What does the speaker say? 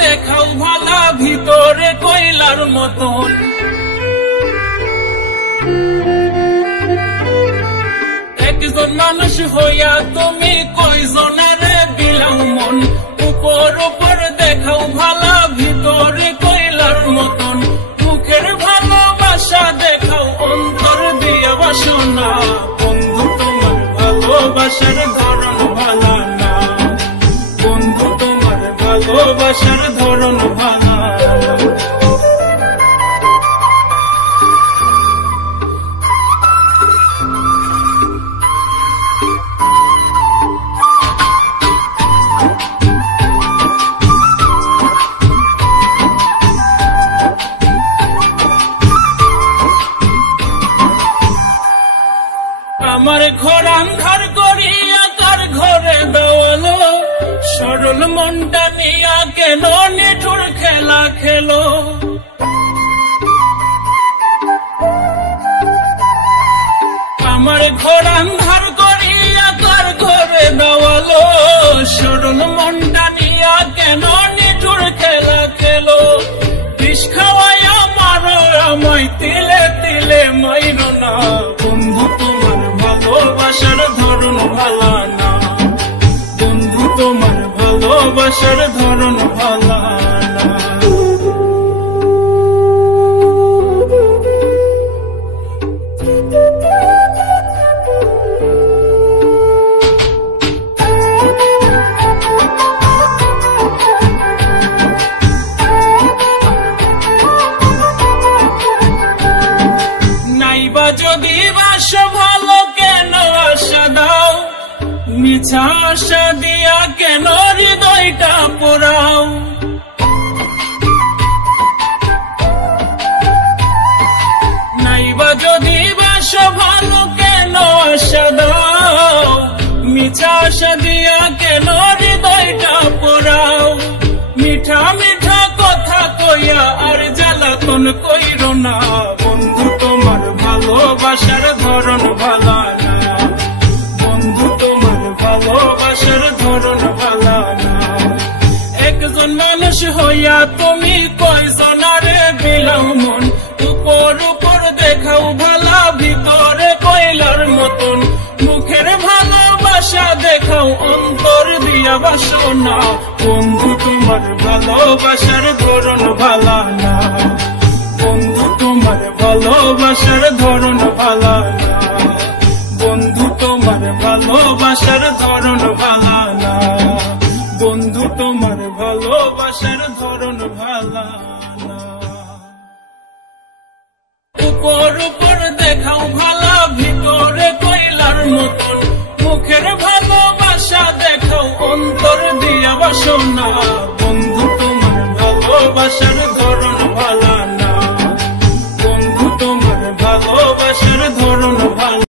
দেখাও ভালা ভিতরে কইলার মতন। একজন মানুষ হইয়া তুমি কয়জনারে বিলাও মন, উপর উপর দেখাও ভালা ভিতরে কইলার মতন। মুখের ভালোবাসা দেখাও অন্তর দিয়া বাসনা, বন্ধু তোমার ভালোবাসার ধরন ভালা না, বন্ধু তোমার ভালোবাসার ধরন ভালা। আমার ঘর আন্ধার করিয়া তার ঘরে দেওয়ালো, সরল মনটা নিয়া কেন নিঠুর খেলা খেলো। আমার ঘর আন্ধার করিয়া তার ঘরে দেওয়ালো, সরল মনটা নিয়া কেন নিঠুর খেলা খেলো। বিষ খাওয়াইয়া মারো আমায় তিলে তিলে মাইরো না, বন্ধু তোমার ভালোবাসার ধরন ভালা না, বন্ধু তোমার ভালোবাসার ধরন ভালা না। নাইবা যদি বাসা ভালো কেন আশা দাও, মিছা আশা দিয়া কেন হৃদয়টা পোড়াও। নাইবা যদি বাসা ভালো কেন আশা দাও, মিছা আশা দিয়া কেন হৃদয়টা পোড়াও। মিঠা মিঠা কথা কইয়া আর জ্বালাতন কইরো না, বন্ধু তোমার ভালোবাসার ধরন ভালা না, বন্ধু তোমার ভালোবাসার ধরন ভালা না। একজন মানুষ হইয়া তুমি কয়জনারে বিলাও মন, উপর উপর দেখাও ভালা ভিতরে কইলার মতন। মুখের ভালোবাসা দেখাও অন্তর দিয়া বাসনা, বন্ধু তোমার ভালোবাসার ধরন ভালা না, বন্ধু তোমার ভালোবাসার ধরন ভালা না, বন্ধু তোমার ভালোবাসার ধরন ভালা না, বন্ধু তোমার ভালোবাসার ধরন ভালা না। উপর উপর দেখাও ভালা ভিতরে কইলার মতন। মুখের ভালোবাসা দেখাও অন্তর দিয়া বাসনা, বন্ধু তোমার ভালোবাসার ধরন ভালা না, বন্ধু তোমার ভালোবাসার ধরন ভালা।